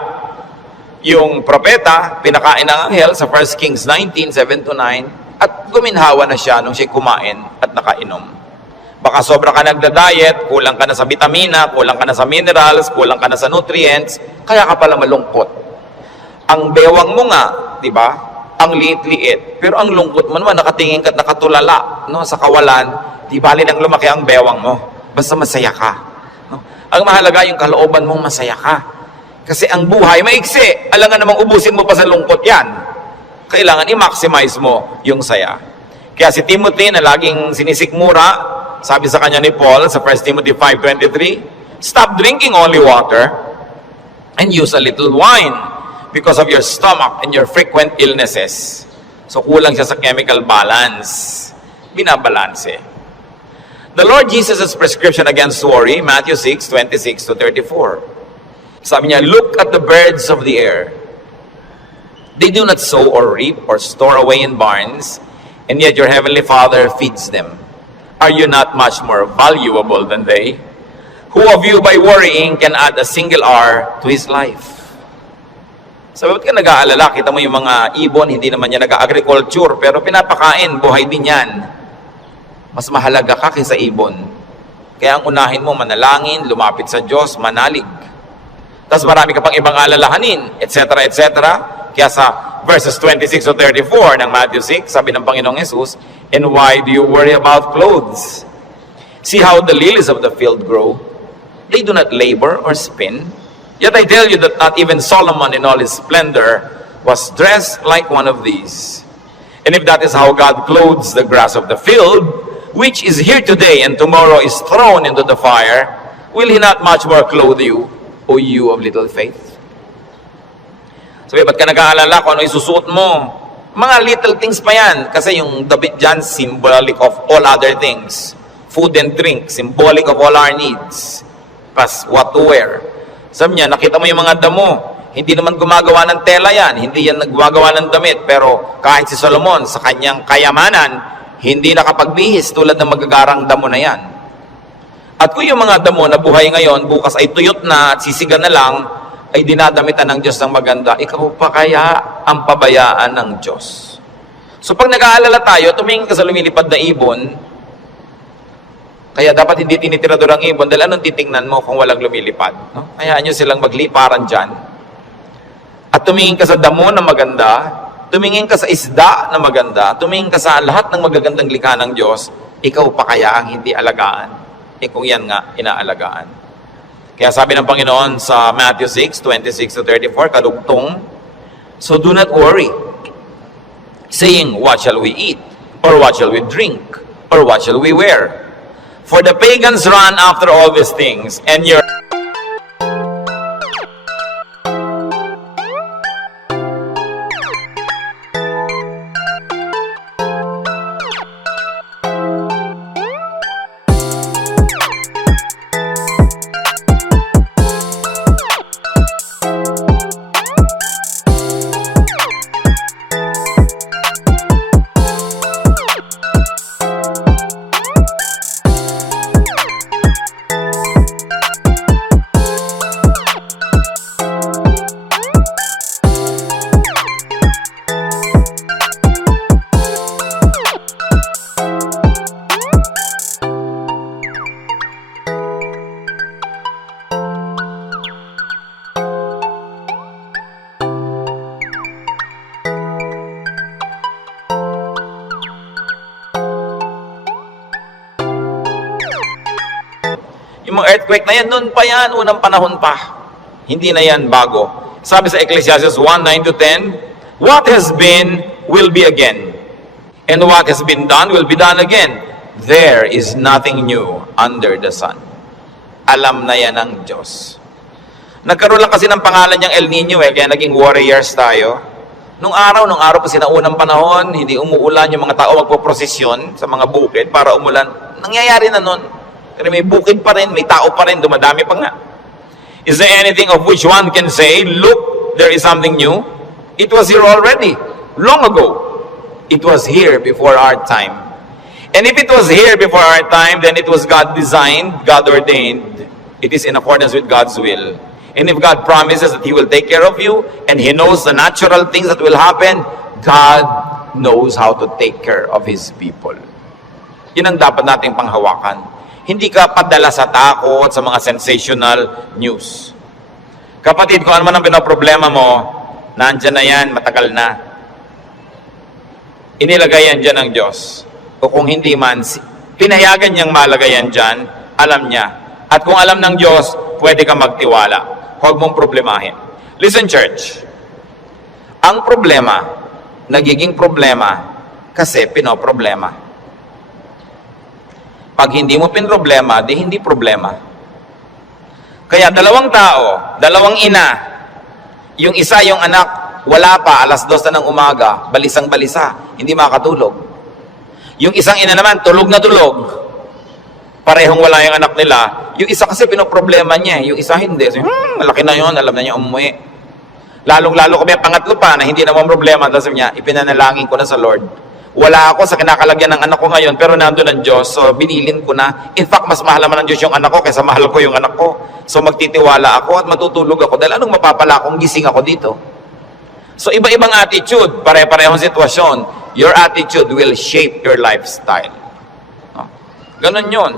yung propeta, pinakain ng anghel sa 1 Kings 19:7-9, at guminhawa na siya nung siya kumain at nakainom. Baka sobra ka nagda-diet, kulang ka na sa vitamina, kulang ka na sa minerals, kulang ka na sa nutrients, kaya ka pala malungkot. Ang bewang mo nga, di ba? Ang liit-liit. Pero ang lungkot mo naman, nakatingin ka at nakatulala, no, sa kawalan, di bali nang lumaki ang bewang mo. Basta masaya ka. No? Ang mahalaga yung kalooban mong masaya ka. Kasi ang buhay maiksi. Alangan namang ubusin mo pa sa lungkot yan. Kailangan i-maximize mo yung saya. Kaya si Timothy na laging sinisikmura, sabi sa kanya ni Paul sa 1 Timothy 5:23, stop drinking only water and use a little wine because of your stomach and your frequent illnesses. So kulang siya sa chemical balance. Binabalanse. The Lord Jesus' prescription against worry, Matthew 6:26-34. Sabi niya, look at the birds of the air. They do not sow or reap or store away in barns, and yet your heavenly Father feeds them. Are you not much more valuable than they? Who of you by worrying can add a single hour to his life? So, ba't ka nag-aalala? Kita mo yung mga ibon, hindi naman yan nag-agriculture, pero pinapakain, buhay din yan. Mas mahalaga ka kaysa ibon. Kaya ang unahin mo, manalangin, lumapit sa Diyos, manalig. Tapos marami ka pang ibang alalahanin, etc., etc. Kaya sa verses 26-34 ng Matthew 6, sabi ng Panginoong Jesus, and why do you worry about clothes? See how the lilies of the field grow. They do not labor or spin. Yet I tell you that not even Solomon in all his splendor was dressed like one of these. And if that is how God clothes the grass of the field, which is here today and tomorrow is thrown into the fire, will He not much more clothe you, O you of little faith? Sabi, ba't ka nag-aalala kung ano isusuot mo? Mga little things pa yan. Kasi yung damit dyan, symbolic of all other things. food and drink, symbolic of all our needs, plus what to wear. Sabi niya, nakita mo yung mga damo, hindi naman gumagawa ng tela yan, hindi yan gumagawa ng damit, pero kahit si Solomon sa kanyang kayamanan, hindi nakapagbihis tulad ng magagarang damo na yan. At kung yung mga damo na buhay ngayon, bukas ay tuyot na at sisiga na lang, ay dinadamitan ng Diyos ng maganda, ikaw pa kaya ang pabayaan ng Diyos? So pag nag-aalala tayo, tumingin ka sa lumilipad na ibon, kaya dapat hindi tinitira doon ang ibon, dahil anong titingnan mo kung walang lumilipad? No? Hayaan nyo silang magliparan dyan. At tumingin ka sa damo na maganda, tumingin ka sa isda na maganda, tumingin ka sa lahat ng magagandang likha ng Diyos, ikaw pa kaya ang hindi alagaan? Kung yan nga, inaalagaan. Kaya sabi ng Panginoon sa Matthew 6, 26-34, kadugtong, so do not worry, saying, what shall we eat? Or what shall we drink? Or what shall we wear? For the pagans run after all these things, and your yung mga earthquake na yan, noon pa yan, unang panahon pa. Hindi na yan bago. Sabi sa Ecclesiastes 1:9-10, what has been, will be again. And what has been done, will be done again. There is nothing new under the sun. Alam na yan ng Diyos. Nagkaroon lang kasi ng pangalan niyang El Nino kaya naging warriors tayo. Nung araw pa sinaunang panahon, hindi umuulan, yung mga tao magpoprosesyon sa mga bukid para umulan. Nangyayari na nun. Pero may bukid pa rin, may tao pa rin, dumadami pa nga. Is there anything of which one can say, look, there is something new? It was here already, long ago. It was here before our time. And if it was here before our time, then it was God designed, God ordained. It is in accordance with God's will. And if God promises that He will take care of you, and He knows the natural things that will happen, God knows how to take care of His people. Yun ang dapat nating panghawakan. Hindi ka padala sa takot, sa mga sensational news. Kapatid, kung ano man ang pinoproblema mo, nandyan na yan, matagal na. Inilagay yan dyan ng Diyos. O kung hindi man, pinayagan niyang malagay yan dyan, alam niya. At kung alam ng Diyos, pwede ka magtiwala. Huwag mong problemahin. Listen, church. Ang problema, nagiging problema, kasi pinoproblema. Pag hindi mo pinroblema, di hindi problema. Kaya dalawang tao, dalawang ina, yung isa yung anak, wala pa, 2:00 na ng umaga, balisang-balisa, hindi makatulog. Yung isang ina naman, tulog na tulog, parehong wala yung anak nila. Yung isa kasi pinoproblema niya, yung isa hindi. So, malaki na yun, alam na niya umuwi. Lalong-lalo kami ang pangatlo pa na hindi naman problema. Tapos niya, ipinanalangin ko na sa Lord. Wala ako sa kinakalagyan ng anak ko ngayon, pero nandun ang Diyos, so binilin ko na. In fact, mas mahal naman ng Diyos yung anak ko kaysa mahal ko yung anak ko. So magtitiwala ako at matutulog ako dahil anong mapapala kung gising ako dito? So iba-ibang attitude, pare-parehong sitwasyon. Your attitude will shape your lifestyle. No? Ganon yun.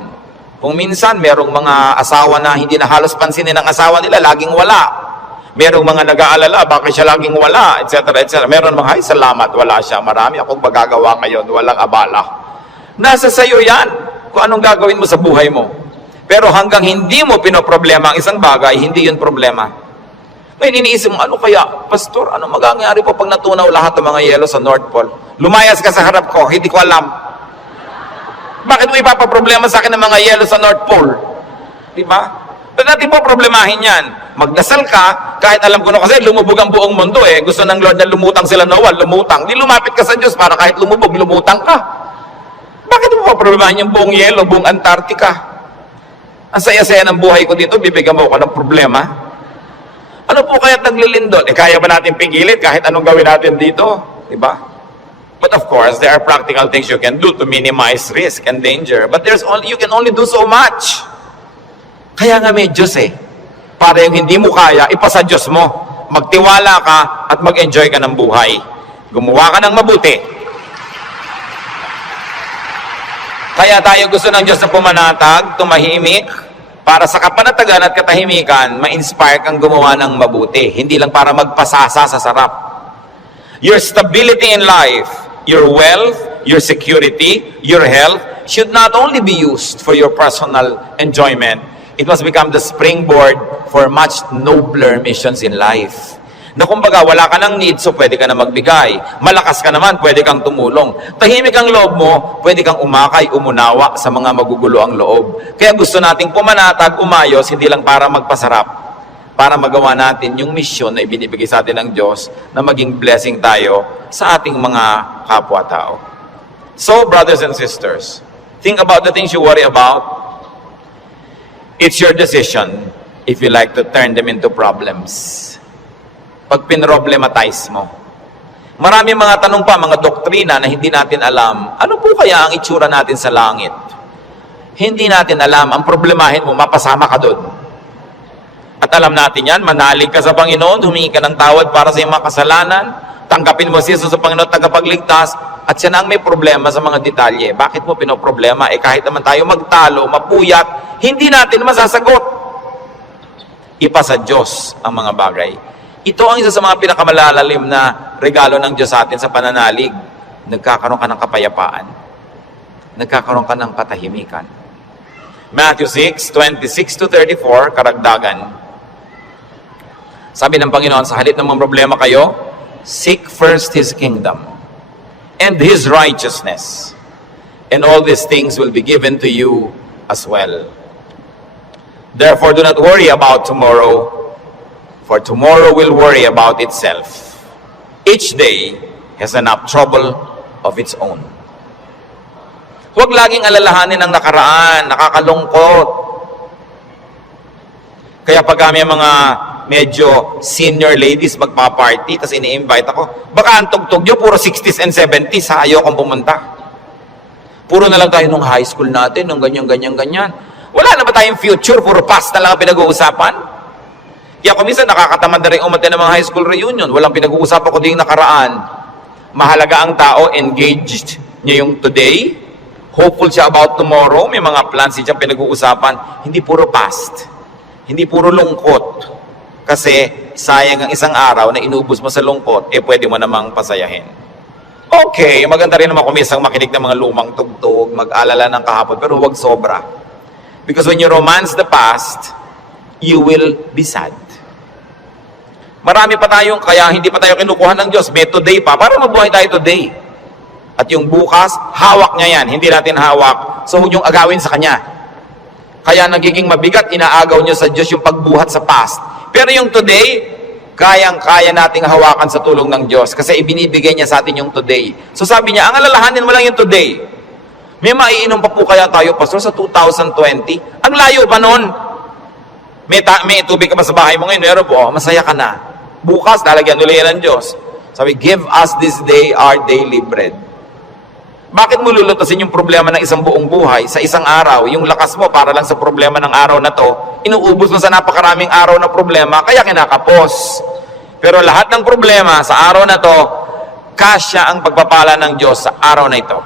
Kung minsan, merong mga asawa na hindi na halos pansinin ng asawa nila, laging wala. Merong mga nag-aalala, bakit siya laging wala, etc. etc. Meron mga, ay salamat, wala siya. Marami akong magagawa ngayon, walang abala. Nasa sayo yan, kung anong gagawin mo sa buhay mo. Pero hanggang hindi mo pinoproblema ang isang bagay, hindi yun problema. Ngayon iniisip mo, ano kaya, Pastor, ano magagangyari po pag natunaw lahat ng mga yelo sa North Pole? Lumayas ka sa harap ko, hindi ko alam. Bakit mo ipapaproblema sa akin ng mga yelo sa North Pole? Diba? Pero natin po problemahin yan. Magdasal ka, kahit alam ko na kasi lumubog ang buong mundo eh. Gusto ng Lord na lumutang sila Noah, lumutang. Di lumapit ka sa Diyos para kahit lumubog, lumutang ka. Bakit mo problemahin yung buong yelo, buong Antarctica? Ang saya-saya ng buhay ko dito, bibigyan mo ako ng problema? Ano po kaya naglilindol? Kaya ba natin pigilit kahit anong gawin natin dito? Diba? But of course, there are practical things you can do to minimize risk and danger. But you can only do so much. Kaya nga may Diyos Para yung hindi mo kaya, ipasa Diyos mo. Magtiwala ka at mag-enjoy ka ng buhay. Gumawa ka ng mabuti. Kaya tayo gusto ng Diyos na pumanatag, tumahimik, para sa kapanatagan at katahimikan, ma-inspire kang gumawa ng mabuti. Hindi lang para magpasasa sa sarap. Your stability in life, your wealth, your security, your health, should not only be used for your personal enjoyment. It must become the springboard for much nobler missions in life. Na kumbaga, wala ka ng need, so pwede ka na magbigay. Malakas ka naman, pwede kang tumulong. Tahimik ang loob mo, pwede kang umakay, umunawa sa mga magugulo ang loob. Kaya gusto nating pumanatag, umayos, hindi lang para magpasarap, para magawa natin yung misyon na ibinibigay sa atin ng Diyos na maging blessing tayo sa ating mga kapwa-tao. So, brothers and sisters, think about the things you worry about. It's your decision if you like to turn them into problems. Pag pinroblematize mo. Marami mga tanong pa, mga doktrina na hindi natin alam. Ano po kaya ang itsura natin sa langit? Hindi natin alam. Ang problemahin mo, mapasama ka doon. At alam natin yan, manalig ka sa Panginoon, humingi ka ng tawad para sa iyong mga kasalanan, tanggapin mo si Jesus sa Panginoon, tagapagligtas, at siya na ang may problema sa mga detalye. Bakit mo pinoproblema? Kahit naman tayo magtalo, mapuyat, hindi natin masasagot. Ipa sa Diyos ang mga bagay. Ito ang isa sa mga pinakamalalalim na regalo ng Diyos sa atin sa pananalig. Nagkakaroon ka ng kapayapaan. Nagkakaroon ka ng katahimikan. Matthew 6:26-34, karagdagan. Sabi ng Panginoon, sa halip ng mga problema kayo, seek first His kingdom and His righteousness, and all these things will be given to you as well. Therefore, do not worry about tomorrow, for tomorrow will worry about itself. Each day has enough trouble of its own. Huwag laging alalahanin ang nakaraan, nakakalungkot. Kaya pag kami mga medyo senior ladies magpa-party, tapos ini-invite ako, baka ang tugtog nyo, puro 60s and 70s, ayokong pumunta. Puro na lang tayo nung high school natin, nung ganyan. Wala na ba tayong future? Puro past na lang ang pinag-uusapan? Kaya kung minsan nakakatamad na rin umaten ng mga high school reunion, walang pinag-uusapan kundi yung nakaraan. Mahalaga ang tao, engaged niya yung today, hopeful siya about tomorrow, may mga plans siya pinag-uusapan, hindi puro past, hindi puro lungkot. Kasi sayang ang isang araw na inubos mo sa lungkot, pwede mo namang pasayahin. Okay, maganda rin naman kumisang makinig ng mga lumang tugtog, mag-alala ng kahapon, pero huwag sobra. Because when you romance the past, you will be sad. Marami pa tayong, kaya hindi pa tayo kinukuha ng Diyos. May today pa, para mabuhay tayo today. At yung bukas, hawak niya yan. Hindi natin hawak. So, huwag yung agawin sa Kanya. Kaya nagiging mabigat, inaagaw niyo sa Diyos yung pagbuhat sa past. Pero yung today, kayang-kaya nating hawakan sa tulong ng Diyos. Kasi ibinibigay niya sa atin yung today. So sabi niya, ang alalahanin mo lang yung today. May maiinom pa po kaya tayo, Pastor, sa 2020? Ang layo pa nun. May tubig ka ba sa bahay mo ngayon? Meron po, masaya ka na. Bukas, lalagyan ulit yan ng Diyos. Sabi, give us this day our daily bread. Bakit mo lulutasin yung problema ng isang buong buhay sa isang araw? Yung lakas mo para lang sa problema ng araw na to, inuubos mo sa napakaraming araw na problema, kaya kinakapos. Pero lahat ng problema sa araw na to, kasya ang pagpapala ng Diyos sa araw na ito.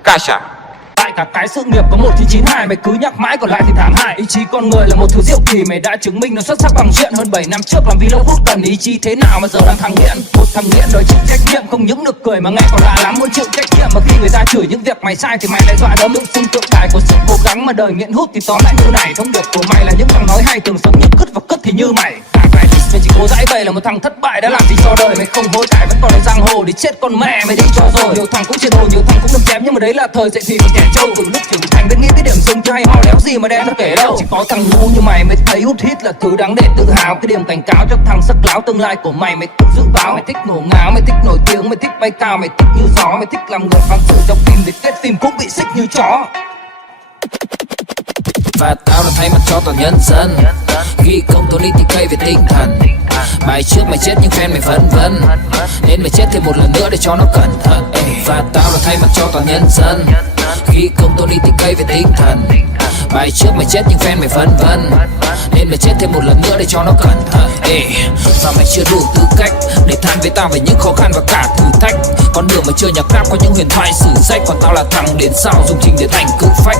Kasya. Tại cả cái sự nghiệp có 1 thì 92, mày cứ nhắc mãi còn lại thì thảm hại. Ý chí con người là một thứ diệu kỳ, mày đã chứng minh nó xuất sắc bằng chuyện. Hơn 7 năm trước làm vì lâu phút cần ý chí thế nào mà giờ đang thằng nghiện. Một thằng nghiện đòi chịu trách nhiệm, không những được cười mà nghe còn lạ lắm muốn chịu trách nhiệm. Mà khi người ta chửi những việc mày sai thì mày lại dọa đấm lưng xưng tượng đài của sự cố gắng. Mà đời nghiện hút thì tóm lại như này, thông điệp của mày là những thằng nói hay thường sống như cứt và cứt thì như mày. Mày chỉ cố dãi vậy là một thằng thất bại đã làm gì cho đời. Mày không hối cải vẫn còn ở giang hồ thì chết con mẹ mày đi cho rồi. Nhiều thằng cũng trên hồ, nhiều thằng cũng đâm chém, nhưng mà đấy là thời dậy thì mình kẻ trâu. Từ lúc trưởng thành đến nghĩ cái điểm dừng cho hay ho đéo gì. gì mà đen ta kể đâu. Chỉ có thằng ngu như mày mới thấy hút hít là thứ đáng để tự hào. Cái điểm cảnh cáo cho thằng sắc láo tương lai của mày tự dự báo. Mày thích ngổ ngáo, mày thích nổi tiếng, mày thích bay cao, mày thích như gió, mày thích làm người phán xử trong phim để kết phim cũng bị xích như chó. Và tao đã thay mặt cho toàn nhân dân, ghi công Tony TK về tinh thần. Mày trước mày chết nhưng fan mày vân vân, nên mày chết thêm một lần nữa để cho nó cẩn thận. Và tao đã thay mặt cho toàn nhân dân, ghi công Tony TK về tinh thần. Mày trước mày chết nhưng fan mày vân vân, nên mày chết thêm một lần nữa để cho nó cẩn thận. Và mày chưa đủ tư cách để than với tao về những khó khăn và cả thử thách. Con đường mà chơi nhạc rap có những huyền thoại sử sách, còn tao là thằng đến sau dùng trình để thành cự phách.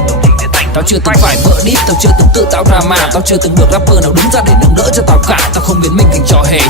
Tao chưa từng phải vỡ đít, tao chưa từng tự tạo drama, tao chưa từng được rapper nào đứng ra để nâng đỡ cho tao cả. Tao không biến mình thành trò hề.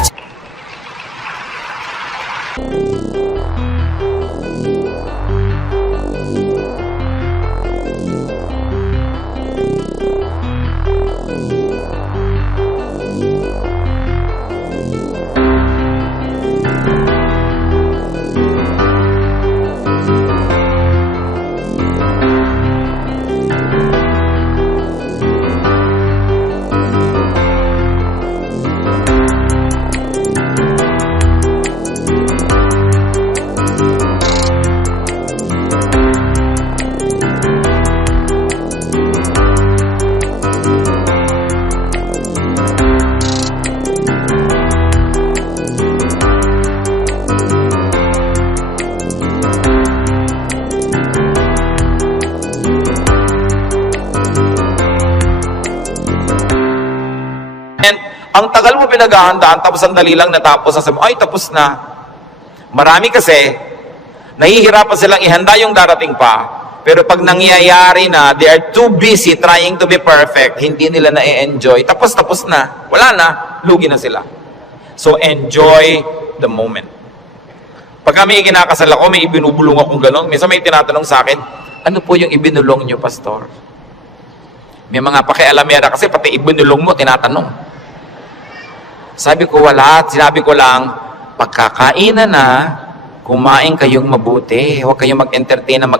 Ang tagal mo pinaghahandaan, tapos sandali lang natapos, sasabi, ay, tapos na. Marami kasi, nahihirapan silang ihanda yung darating pa, pero pag nangyayari na, they are too busy trying to be perfect, hindi nila na-enjoy, tapos na, wala na, lugi na sila. So, enjoy the moment. Pag kami kinakasal ako, may ibinubulong akong gano'n, minsan may tinatanong sa akin, ano po yung ibinulong nyo, Pastor? May mga pakialamera kasi, pati ibinulong mo, tinatanong. Sabi ko, wala. Sinabi ko lang, pagkakainan na, kumain kayong mabuti. Huwag kayong mag-entertain ng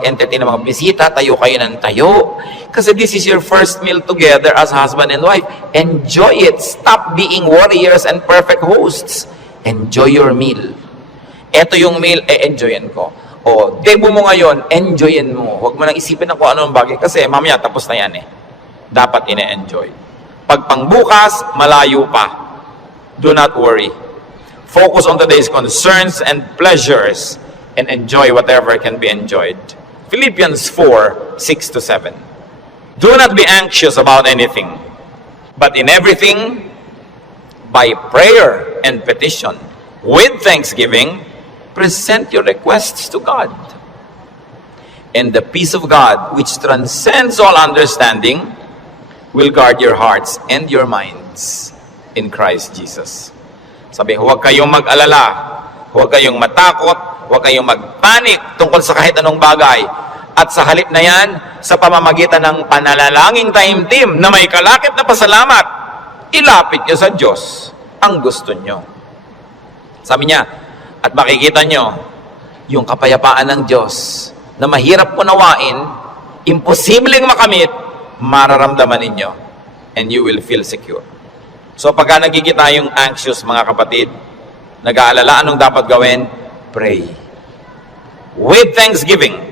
mga bisita. Tayo kayo ng tayo. Kasi this is your first meal together as husband and wife. Enjoy it. Stop being warriors and perfect hosts. Enjoy your meal. Ito yung meal, enjoyin ko. O, debo mo ngayon, enjoyin mo. Huwag mo nang isipin na kung anong bagay. Kasi mamaya, tapos na yan eh. Dapat ine-enjoy. Pag pangbukas, malayo pa. Do not worry. Focus on today's concerns and pleasures and enjoy whatever can be enjoyed. Philippians 4:6-7. Do not be anxious about anything, but in everything, by prayer and petition, with thanksgiving, present your requests to God. And the peace of God, which transcends all understanding, will guard your hearts and your minds in Christ Jesus. Sabi, huwag kayong mag-alala, huwag kayong matakot, huwag kayong mag-panic tungkol sa kahit anong bagay. At sa halip na yan, sa pamamagitan ng panalalangin time team na may kalakip na pasalamat, ilapit nyo sa Diyos ang gusto nyo. Sabi niya, at makikita nyo, yung kapayapaan ng Diyos na mahirap unawain, imposibleng makamit, mararamdaman ninyo, and you will feel secure. So pagka nagkikita yung anxious, mga kapatid, nag-aalala, anong dapat gawin? Pray. With thanksgiving,